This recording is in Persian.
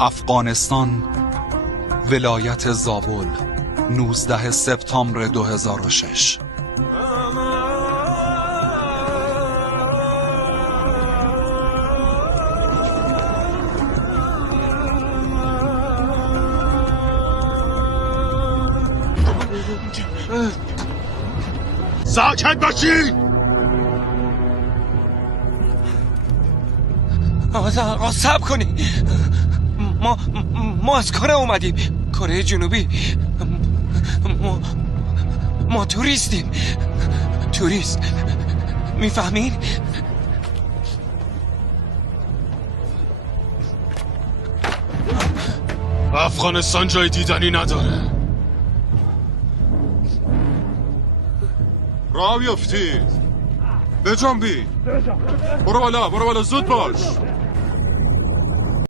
افغانستان، ولایت زابل، 19 سپتامبر 2006. ساکت باشید. آقا صبر کنی. ما از کره اومدیم، کره جنوبی. ما توریستیم. توریست، میفهمین؟ افغانستان جای دیدنی نداره. راه بیفتید. بجنبی. برو بالا زود باش.